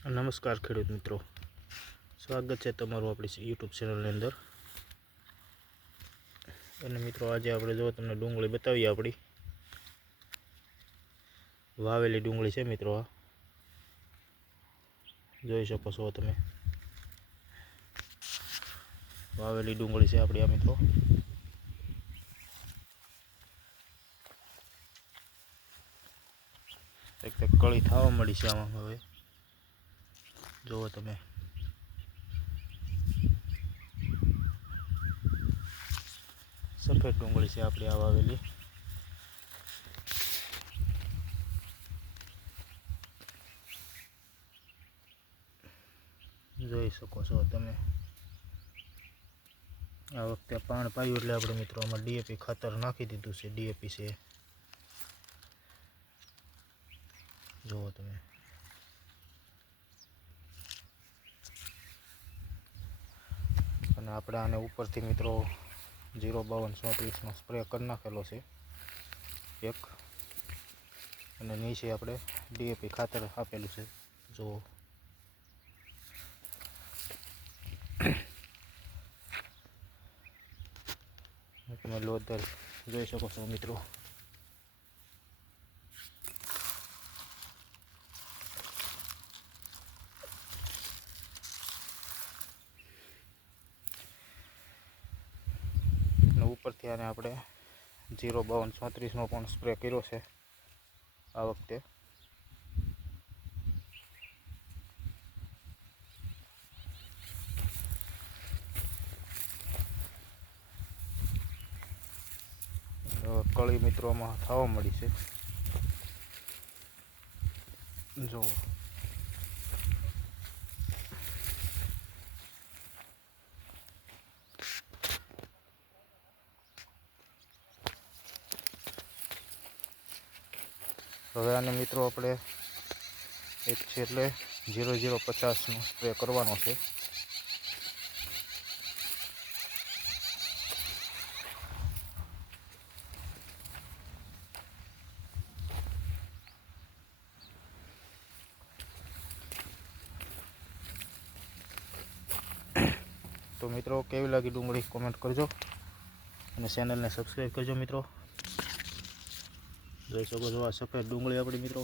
નમસ્કાર ખેડૂત મિત્રો, સ્વાગત છે તમારું આપણી યુટ્યુબ ચેનલની અંદર. અને મિત્રો આજે આપણે જો તમને ડુંગળી બતાવીએ, આપણી વાવેલી ડુંગળી છે મિત્રો. આ જોઈ શકો છો તમે, વાવેલી ડુંગળી છે આપણી આ મિત્રો. એક કળી થવા મળી છે આમાં. હવે જુઓ તમે, સફેદ ડુંગળી છે આપણી આ વાવેલી. જોઈ શકો છો તમે. આ વખતે પાણ પાયું એટલે આપણે મિત્રો આમાં ડીએપી ખાતર નાખી દીધું છે. ડીએપી છે, જુઓ તમે. અને આપણે આને ઉપરથી મિત્રો 05234નો સ્પ્રે કરી નાખેલો છે એક, અને નીચે આપણે ડીએપી ખાતર આપેલું છે. જુઓ તમે લોદર જોઈ શકો છો મિત્રો. અને ઉપરથી આને આપણે 05234નો પણ સ્પ્રે કર્યો છે આ વખતે. કળી મિત્રોમાં થવા મળી છે, જુઓ. હવે આને મિત્રો આપણે એક છે એટલે 0050નો સ્પ્રે કરવાનો છે. તો મિત્રો કેવી લાગી ડુંગળી કોમેન્ટ કરજો, અને ચેનલને સબસ્ક્રાઈબ કરજો મિત્રો. જોઈ શકો છો આ સફેદ ડુંગળી આપણી મિત્રો.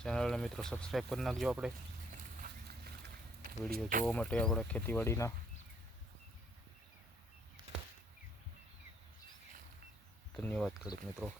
ચેનલને મિત્રો સબસ્ક્રાઈબ કરી નાખજો. આપણે વિડીયો જોવા માટે આપણે ખેતીવાડીના. ધન્યવાદ ખેડૂત મિત્રો.